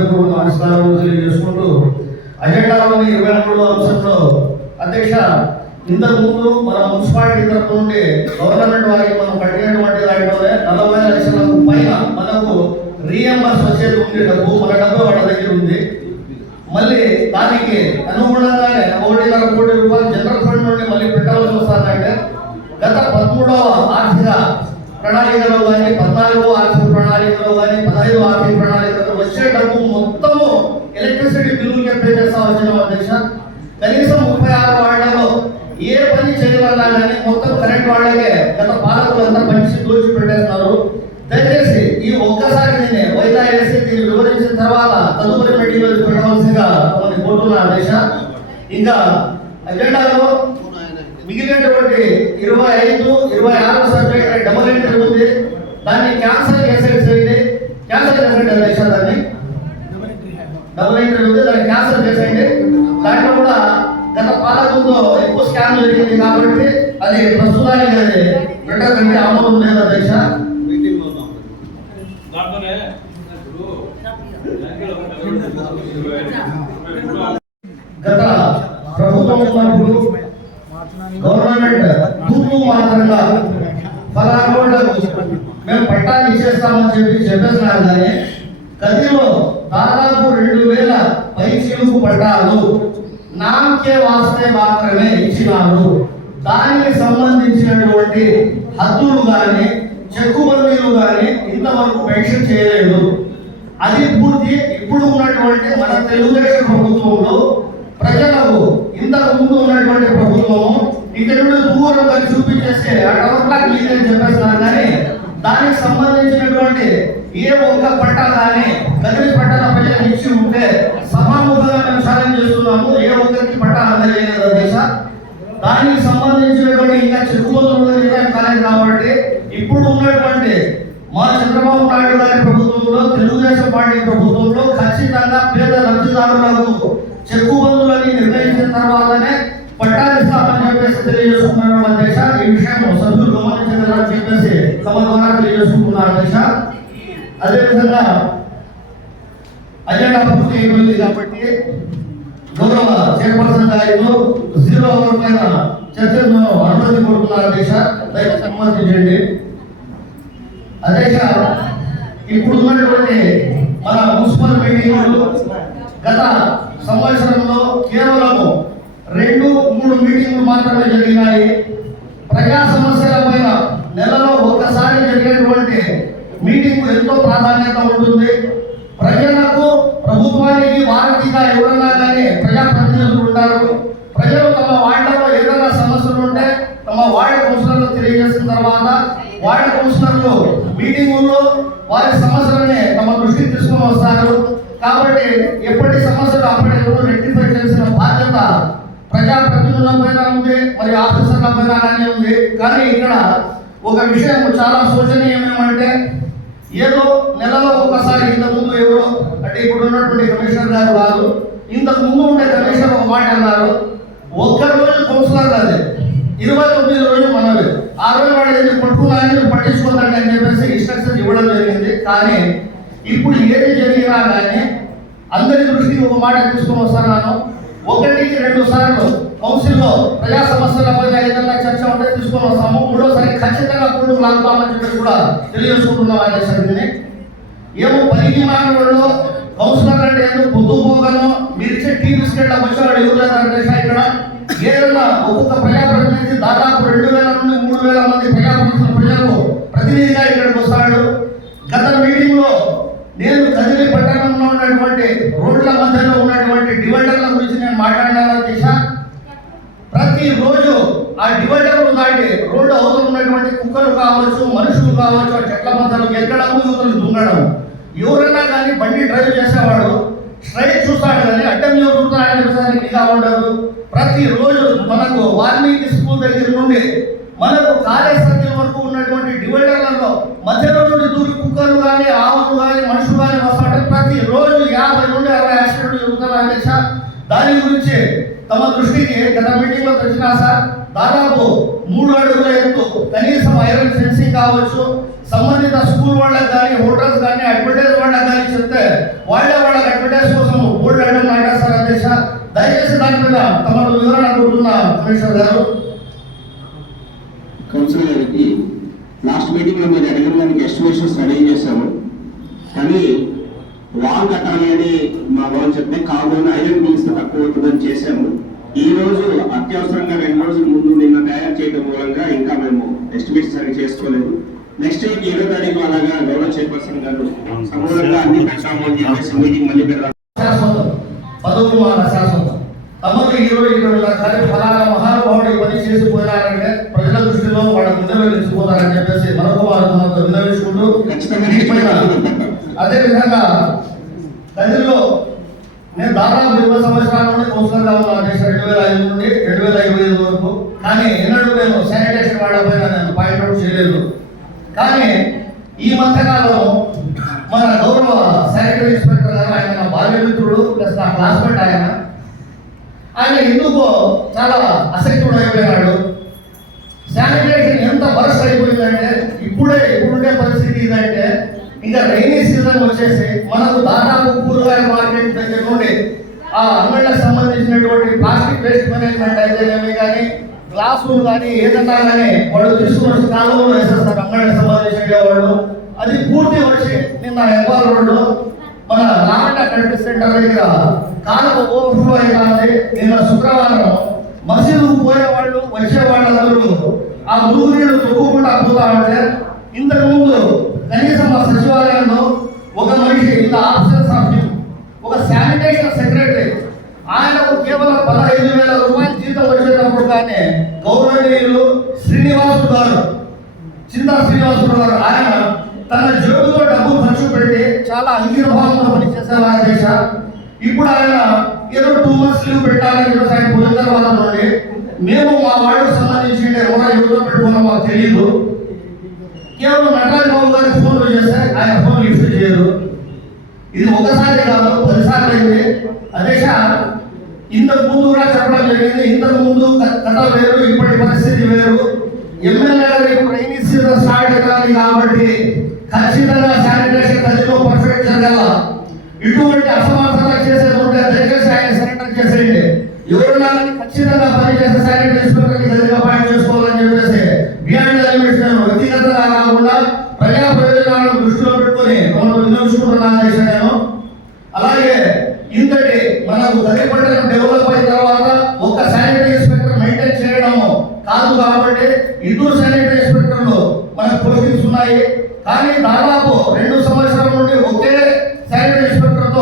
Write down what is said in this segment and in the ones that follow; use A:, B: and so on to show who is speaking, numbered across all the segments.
A: ఒక్కరికి నా హృదయపూర్వక తెలియజేసుకుంటూ అజెండాలోని ఇరవై మూడు అంశంలో అధ్యక్ష ఇంతకుముందు మన మున్సిపాలిటీ తరపు నుండి గవర్నమెంట్ వారికి మనం కట్టినటువంటి దాంట్లోనే నలభై లక్షలకు పైన మనకు రీఎంబర్స్ వచ్చేది ఉండే డబ్బు మన డబ్బు వాళ్ళ దగ్గర ఉంది. మళ్ళీ దానికి అనుగుణంగానే ఒకటిన్నర కోటి రూపాయలు జనరల్ ఫండ్ నుండి మళ్ళీ పెట్టాల్సి వస్తుందంటే గత పదమూడవ ఆర్థిక ప్రణాళికలో కానీ పద్నాలుగో ఆర్థిక ప్రణాళికలో కానీ పదహైదు ఆర్థిక ప్రణాళికలో వచ్చే డబ్బు మొత్తము ఎలక్ట్రిసిటీ బిల్లులకే పే చేస్తా వచ్చిన అధ్యక్ష. కనీసం ముప్పై ఆరు వార్డులలో ఏ పని చేయాలన్నా కానీ మొత్తం కరెంట్ వాళ్ళకే గత పాలకులంతా పంచి దోచి పెట్టేస్తున్నారు. దయచేసి ఈ ఒక్కసారి నేను వైదా వేసి దీన్ని వివరించిన తర్వాత తదుపరి మీటింగ్ పెట్టవలసిందిగా కొన్ని కోరుతున్నాను అధ్యక్ష. ఇంకా అజెండాలో మిగిలినటువంటి ఇరవై ఐదు ఇరవై ఆరు సబ్జెక్ట్ డబుల్ ఎంట్రీ ఉంది. దాన్ని క్యాన్సల్ చేసేసేయండి క్యాన్సల్ చేసేయండి దేశ దాన్ని డబుల్ ఎంట్రీ ఉంది దాన్ని క్యాన్సల్ చేసేయండి దాంట్లో కూడా గత పాలకులతో ఎక్కువ స్కామ్ జరిగింది కాబట్టి అది ప్రస్తుతానికి అది రిటర్న్ కంటే ఆమోదం లేదు దేశ
B: దాంట్లోనే ఇప్పుడు
A: గత ప్రభుత్వం ఉన్నప్పుడు గవర్నమెంట్ తూతూ మాత్రంగా ఫలానోళ్ళకు మేము పట్టాలు ఇచ్చేస్తామని చెప్పి చెప్పేస్తున్నారు కానీ గదిలో దాదాపు రెండు వేల పైచీలకు పట్టాలు నాకే వాస్తే మాత్రమే ఇచ్చినారు. దానికి సంబంధించినటువంటి హద్దులు కానీ చెక్కుబందీలు కానీ ఇంతవరకు మెన్షన్ చేయలేదు. అది పూర్తి ఇప్పుడు ఉన్నటువంటి మన తెలుగుదేశం ప్రభుత్వంలో ప్రజలకు ఇంతకు ముందు ఉన్నటువంటి ప్రభుత్వము ఇక్కడ నుండి దూరంగా చూపించేస్తే ఆ టవర్ క్లాక్ లీజ్ చెప్పేస్తున్నారు కానీ దానికి సంబంధించినటువంటి ఏ ఒక్క పట్ట కానీ కదిరి పట్టాల ప్రజలకు ఇచ్చి ఉంటే సభాముఖంగా మేము ఛాలెంజ్ చేస్తున్నాము. ఏ ఒక్కరికి పట్ట అందజేయలేదు దేశ? దానికి సంబంధించినటువంటి ఇంకా చెక్కుబందులు కాలేదు కాబట్టి ఇప్పుడు ఉన్నటువంటి మా చంద్రబాబు నాయుడు గారి ప్రభుత్వంలో తెలుగుదేశం పార్టీ ప్రభుత్వంలో ఖచ్చితంగా పేద లబ్ధిదారులకు చెక్కుబందులని నిర్ణయించిన తర్వాతనే పట్టాలు చెప్పేసి అధ్యక్ష. ఈ విషయం సభ్యులు గమనించగలరని చెప్పేసి తమ ద్వారా తెలియజేసుకుంటున్నారు అధ్యక్ష. అదేవిధంగా అజెండా పూర్తి అయిపోయింది కాబట్టి గౌరవ చైర్పర్సన్ గారు జీరో అవర్ పైన చర్చను అనుమతి కోరుతున్నారు అధ్యక్ష. దయచేసి అనుమతించండి అధ్యక్ష ఇప్పుడు ఉన్నటువంటి మన మున్సిపల్ మీటింగ్లు గత సంవత్సరంలో కేవలము రెండు మూడు మీటింగ్లు మాత్రమే జరిగినాయి. ప్రజా సమస్యల పైన నెలలో ఒక్కసారి జరిగేటువంటి మీటింగ్ ఎంతో ప్రాధాన్యత ఉంటుంది. ప్రజలకు ప్రభుత్వానికి వారధిగా ఎవరన్నా కానీ ప్రజాప్రతినిధులు ఉంటారు. ప్రజలు తమ వార్డులో ఏదైనా సమస్యలు ఉంటే తమ వార్డు కౌన్సిలర్లు తెలియజేసిన తర్వాత వార్డు కౌన్సిలర్లు మీటింగుల్లో వారి సమస్యలని తమ దృష్టికి తీసుకొని వస్తారు. కాబట్టి ఎప్పుడు ఉంది. మరి ఆఫీసర్ల పైన ఉంది. కానీ ఇక్కడ ఒక విషయం చాలా శోచనీయం ఏమంటే ఏదో నెలలో ఒకసారి ఇంతకుముందు ఎవరో అంటే ఇప్పుడు ఉన్నటువంటి కమిషనర్ గారు కాదు ఇంతకు ముందు ఉండే కమిషనర్ ఒక మాట అన్నారు ఒక్క రోజు కౌన్సిలర్ కాదు ఇరవై తొమ్మిది రోజులు మనవి ఆ రోజు వాడు ఏది పట్టుకున్నారని పట్టించుకోదండి అని చెప్పేసి ఇన్స్ట్రక్షన్ ఇవ్వడం జరిగింది. కానీ ఇప్పుడు ఏది జరిగినా కానీ అందరి దృష్టికి ఒక మాట తీసుకొని వస్తున్నాను. ఒకటికి రెండు సార్లు కౌన్సిల్లో ప్రజా సమస్యల పైన ఏదైనా చర్చ ఉంటే తీసుకొని వస్తాము. మూడోసారి ఖచ్చితంగా కూడు లాగుతామని చెప్పి కూడా తెలియజేసుకుంటున్నాం ఆయన ఏమో పనికి మానవుడు కౌన్సిలర్ అంటే ఏదో పొద్దు పోగను మిర్చి టీ బిస్కెట్ వచ్చేవాడు ఎవరు లేదంటే ఇక్కడ ఏదన్నా ఒక్కొక్క ప్రజాప్రతినిధి దాదాపు రెండు వేల నుండి మూడు వేల మంది ప్రజాప్రతినిధుల ప్రజలు ప్రతినిధిగా ఇక్కడికి వస్తాడు గత మీటింగ్లో నేను కదిరి పట్టణంలో ఉన్నటువంటి రోడ్ల మధ్యలో ఉన్నటువంటి డివైడర్ల గురించి నేను మాట్లాడాలని చేశా ప్రతి రోజు ఆ డివైడర్ దాటి రోడ్డు అవతల ఉన్నటువంటి కుక్కలు కావచ్చు మనుషులు కావచ్చు ఆ చెట్ల మధ్యలో ఎక్కడము యువతలు దున్నడం. ఎవరైనా కానీ బండి డ్రైవ్ చేసేవాడు స్ట్రైట్ చూస్తాడు కానీ అడ్డం ఎవరు విషయానికి ఉండదు. ప్రతి రోజు మనకు వాల్మీకి స్కూల్ దగ్గర నుండి మనకు కాలేజ్ సర్కిల్ వరకు ఉన్నటువంటి డివైడర్లలో మధ్యలో నుండి దూరి కుక్కలు కానీ ఆవులు కానీ మనుషులు కానీ వస్తాడు ప్రతి రోజు యాభై నుండి అరవై యాక్సిడెంట్లు జరుగుతున్నాయి దాని గురించి తమ దృష్టికి గత మీటింగ్లో తెచ్చినా సార్ దాదాపు మూడు అడుగుల ఎత్తు కనీసం ఐరన్ ఫెన్సింగ్ కావచ్చు సంబంధిత స్కూల్ వాళ్ళకి కానీ హోటల్స్ కానీ అడ్వర్టైజ్ వాళ్ళకి కానీ చెప్తే వాళ్ళే వాళ్ళకి అడ్వర్టైజ్ కోసం బోర్డు అడ్డం నాటేస్తారు అధ్యక్ష. దయచేసి దాని మీద తమ వివరణ అడుగుతున్న కమిషనర్ గారు.
C: కౌన్సిలర్ గారికి లాస్ట్ మీటింగ్లో మీరు అడిగిన దానికి ఎస్టిమేషన్ స్టడీ చేశాము. కానీ వాల్ కట్టాలని మా వాళ్ళు చెప్తే కాకుండా ఐరన్ బిల్స్ తక్కువ అవుతుందని చేశాము. ఈ రోజు అత్యవసరంగా రెండు రోజుల ముందు నిన్న తయారు చేయడం మూలంగా ఇంకా మేము ఎస్టిమేట్స్ సరి చేసుకోలేదు. నెక్స్ట్ వీక్ ఏడో తారీఖు అలాగా గౌరవ చైర్పర్సన్ గారు సమూలంగా అన్ని పెట్టాము అని చెప్పేసి మీటింగ్ మళ్ళీ పెడదాం.
A: శాశ్వతం. పదవులు మన శాశ్వతం. తమకు ఇరవై ఇరవై కానీ ఫలానా మహానుభావుడు ఈ పని ప్రజల దృష్టిలో వాళ్ళ చెప్పేసి మరొక వారు నేను దాదాపు ఇరవై సంవత్సరాల నుండి కౌన్సిలర్గా ఉన్నాను వేల ఐదు నుండి రెండు వేల ఇరవై ఐదు వరకు. కానీ ఎన్నడూ నేను శానిటేషన్ వాడకపోయినా నేను పాయింట్అవుట్ చేయలేదు. కానీ ఈ మధ్యకాలం మన గౌరవ శానిటరీ ఇన్స్పెక్టర్ గారు ఆయన నా బాల్యమిత్రుడు ప్లస్ నా క్లాస్మేట్ ఆయన. ఆయన ఎందుకో చాలా అసక్తుడు అయిపోయినాడు శానిటేషన్ ఎంత బరస్ట్ అయిపోయిందంటే ఇప్పుడే ఇప్పుడుండే పరిస్థితి ఇదంటే ఇంకా రైనీ సీజన్ వచ్చేసి మనకు దాదాపు కూరగాయల మార్కెట్ దగ్గర నుండి ఆ అంగళ్ళకు సంబంధించినటువంటి ప్లాస్టిక్ వేస్ట్ మేనేజ్మెంట్ అయితేనేమి కానీ గ్లాసులు కానీ ఏదన్నా కానీ వాళ్ళు తీసుకొని వచ్చి కాలంలో వేసేస్తారు. అంగళ్ళకి సంబంధించిన వాళ్ళు. అది పూర్తి వచ్చి నిన్న హెబ్బాల్ రోడ్డు మన రామట కల్చర్ సెంటర్ దగ్గర కాలువ ఓవర్ఫ్లో అయిపోయింది. నిన్న శుక్రవారం మసీదు పోయే వాళ్ళు వచ్చే వాళ్ళందరూ ఆ మురుగు తొక్కుకుండా పోతా ఉంటే ఇంతకు ముందు కనీసం మా సచివాలయంలో ఒక మనిషి ఇంత ఆఫీసర్స్ ఆఫ్ ఒక శానిటేషన్ సెక్రటరీ ఆయనకు కేవలం పదహైదు వేల రూపాయలు జీతం వచ్చేటప్పుడు కానీ గౌరవనీయులు శ్రీనివాసుడు గారు చింతా శ్రీనివాసుడు గారు ఆయన తన జేబులో డబ్బు ఖర్చు పెట్టి చాలా అంగీర్భావంతో పనిచేసేవారు చేశారు ఇప్పుడు ఆయన ఏదో టూ మంత్స్ లీవ్ పెట్టాలని చెప్పేసి ఆయన పోయిన తర్వాత నుండి మేము మా వాడికి సంబంధించి ఎవరో ఎవరో పెట్టుకున్నా మాకు తెలియదు కేవలం నటరాజ్ బాబు గారికి ఫోన్లు చేస్తే ఆయన ఫోన్ లిఫ్ట్ చేయరు ఇది ఒకసారి కాదు పదిసార్లు అయింది ఇంతకు ముందు కూడా చెప్పడం జరిగింది ఇంతకు ముందు కథ వేరు ఇప్పటి పరిస్థితి వేరు. ఎమ్మెల్యే గారు ఇప్పుడు రైనీ సీజన్ స్టార్ట్ అవుతుంది కాబట్టి ఖచ్చితంగా శానిటేషన్ గదిలో పర్ఫెక్ట్ జరగాల. ఇటువంటి అసమర్థత చేసేది ఉంటే దయచేసి ఆయన సరెండర్ చేసేయండి. ఎవరు ఖచ్చితంగా పనిచేసే శానిటరీ ఇన్స్పెక్టర్ని చేసుకోవాలని చెప్పేసి బియాండ్ లిమిట్స్ నేను వ్యక్తిగతంగా కాకుండా ప్రజా ప్రయోజనాలను దృష్టిలో పెట్టుకొని మమ్మల్ని వినియోగించుకుంటున్నాను దేశం నేను అలాగే ఇంతటి మనకు గదిపట్టణం డెవలప్ అయిన తర్వాత ఒక శానిటరీ ఇన్స్పెక్టర్ మెయింటైన్ చేయడము కాదు కాబట్టి ఇద్దరు శానిటరీ ఇన్స్పెక్టర్లు మనకు పోస్టింగ్స్ ఉన్నాయి కానీ దాదాపు రెండు సంవత్సరాల నుండి ఒకే శానిటరీ ఇన్స్పెక్టర్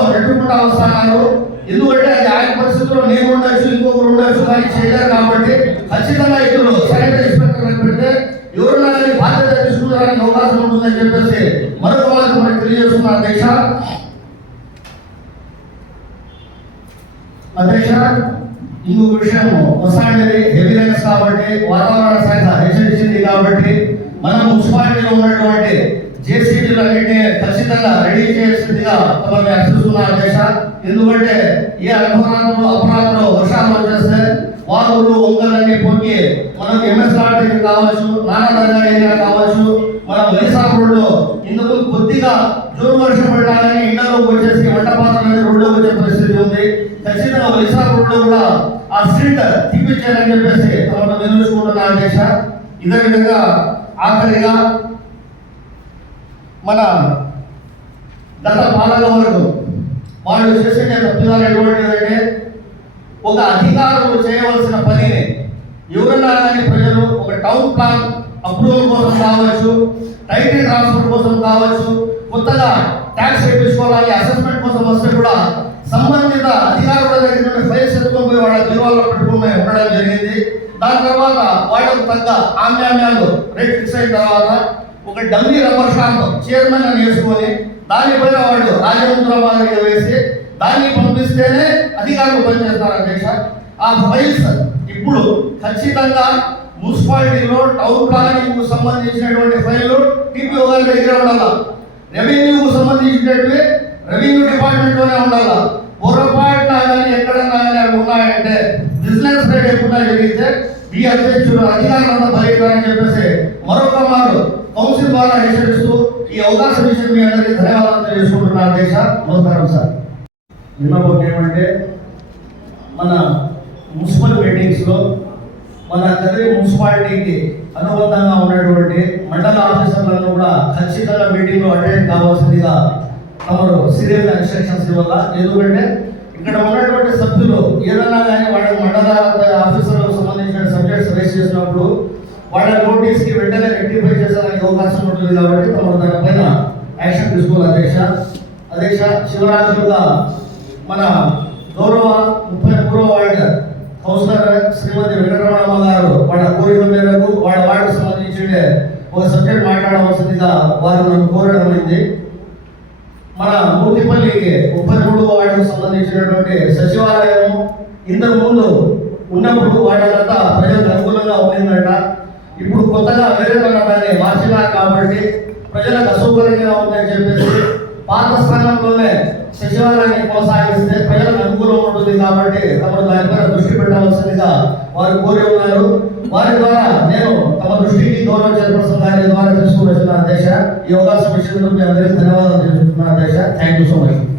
A: తో వస్తున్నారు ఎందుకంటే అది ఆయన పరిస్థితుల్లో నేను ఉండొచ్చు ఇంకొకరు ఉండొచ్చు కానీ చేయలేరు కాబట్టి ఖచ్చితంగా ఇద్దరు సరైన ఇన్స్పెక్టర్ పెడితే ఎవరున్నా కానీ బాధ్యత తీసుకునేదానికి అవకాశం ఉంటుందని చెప్పేసి మరొక వాళ్ళకి మనకి తెలియజేస్తున్నారు అధ్యక్ష. అధ్యక్ష ఇంకొక విషయం వస్తాండేది హెవీ రైన్స్ కాబట్టి వాతావరణ శాఖ హెచ్చరించింది కాబట్టి మనం మున్సిపాలిటీలో ఉన్నటువంటి జేసీబీలు అన్నింటినీ ఖచ్చితంగా రెడీ చేయాల్సిందిగా తమని అర్థిస్తున్నారు దేశ. ఎందుకంటే ఏ అపరాధంలో అపరాధంలో వర్షాలు వచ్చేస్తే వాగులు వంగలన్నీ పొంగి మనకు ఎంఎస్ లాంటి కావచ్చు నానాదంగా ఏరియా కావచ్చు మన వైసాపురంలో ఇందుకు కొద్దిగా జూన్ వర్షం పడాలని ఇండలోకి వచ్చేసి వంట పాత్రలు రోడ్లో వచ్చే పరిస్థితి ఉంది. ఖచ్చితంగా వైసాపురంలో కూడా ఆ సీట్ తీపించారని చెప్పేసి తమను నిర్మించుకుంటున్నారు దేశ. ఇదే విధంగా ఆఖరిగా మన గత పాలక వరకు వాళ్ళు చేసే తప్పిదాలు ఎటువంటిదంటే ఒక అధికారులు చేయవలసిన పనిని. ఎవరన్నా కానీ ప్రజలు ఒక టౌన్ ప్లాన్ అప్రూవల్ కోసం కావచ్చు టైటిల్ ట్రాన్స్ఫర్ కోసం కావచ్చు కొత్తగా ట్యాక్స్ వేయించుకోవాలి అసెస్మెంట్ కోసం వస్తే కూడా సంబంధిత అధికారుల దగ్గర ఫైల్స్ ఎత్తుకొని పోయి వాళ్ళ జీవాల్లో పెట్టుకుని ఉండడం జరిగింది. దాని తర్వాత వాళ్ళకు తగ్గ ఆమ్యామ్యాలు రేట్ ఫిక్స్ అయిన తర్వాత ఒక డమ్మీ రబ్బర్ షాప్ చైర్మన్ అని వేసుకొని దానిపైన వాళ్ళు రాజముద్ర వేసి దాన్ని పంపిస్తేనే అధికారులు పనిచేస్తారు అధ్యక్ష. ఆ ఫైల్స్ ఇప్పుడు ఖచ్చితంగా మున్సిపాలిటీలో టౌన్ ప్లానింగ్ సంబంధించినటువంటి ఫైళ్ళు టీపీఓ గారి దగ్గర ఉండాలి? రెవెన్యూకు సంబంధించినటువంటి రెవెన్యూ డిపార్ట్మెంట్లోనే ఉండాలా? ఉండాలి పొరపాటున కానీ ఎక్కడన్నా కానీ అవి ఉన్నాయంటే బిజినెస్ రేట్ ఎప్పుడైనా జరిగితే ఈ అధ్యక్షుడు అధికారులంతా బలిగారని చెప్పేసి మరొక మారు కౌన్సిల్ ద్వారా హెచ్చరిస్తూ ఈ అవకాశం విషయం మీ అందరికీ ధన్యవాదాలు తెలియజేసుకుంటున్నారు దేశ నమస్కారం సార్. నిన్న ఒకటి ఏమంటే మన మున్సిపల్ మీటింగ్స్లో మన కదిరి మున్సిపాలిటీకి అనుబంధంగా ఉన్నటువంటి మండల ఆఫీసర్లను కూడా ఖచ్చితంగా మీటింగ్లో అటెండ్ కావాల్సిందిగా తమరు సీరియస్ ఇన్స్ట్రక్షన్స్ ఇవ్వాల ఎందుకంటే ఇక్కడ ఉన్నటువంటి సభ్యులు ఏదైనా కానీ వాళ్ళ మండల ఆఫీసర్లకు సంబంధించిన సబ్జెక్ట్స్ రేస్ చేసినప్పుడు వాళ్ళ నోటీస్కి వెంటనే రెక్టిఫై చేసేదానికి అవకాశం ఉంటుంది కాబట్టి తమరు దానిపైన యాక్షన్ తీసుకోవాలి అధ్యక్ష. అధ్యక్ష శివరాత్రులుగా మన గౌరవ ముప్పై మూడవ వార్డ్ కౌన్సిలర్ శ్రీమతి వెంకటరమణమ్మ గారు వాళ్ళ కోరిక మేరకు వాళ్ళ వార్డు సంబంధించి ఒక సబ్జెక్ట్ మాట్లాడవలసిందిగా వారు నన్ను కోరడం అయింది మన మూర్తిపల్లికి ముప్పై మూడు వార్డుకు సంబంధించినటువంటి సచివాలయం ఇంతకు ముందు ఉన్నప్పుడు వాటికంతా ప్రజలకు అనుకూలంగా ఉండిందంట. ఇప్పుడు కొత్తగా వేరే దాన్ని మార్చినారు కాబట్టి ప్రజలకు అసౌకర్యంగా ఉందని చెప్పేసి పాత స్థానంలోనే సచివాలయాన్ని కొనసాగిస్తే ప్రజలకు అనుకూలం ఉంటుంది కాబట్టి తమరు దానిపైన దృష్టి పెట్టవలసిందిగా వారు కోరి ఉన్నారు. వారి ద్వారా నేను తమ దృష్టికి గౌరవం చైర్పర్సన్ దాని ద్వారా తెలుసుకుని వచ్చిన దేశ ఈ అవకాశం ఇచ్చినందుకు మీ అందరికీ ధన్యవాదాలు తెలుపుతున్నా దేశ. Thank you so much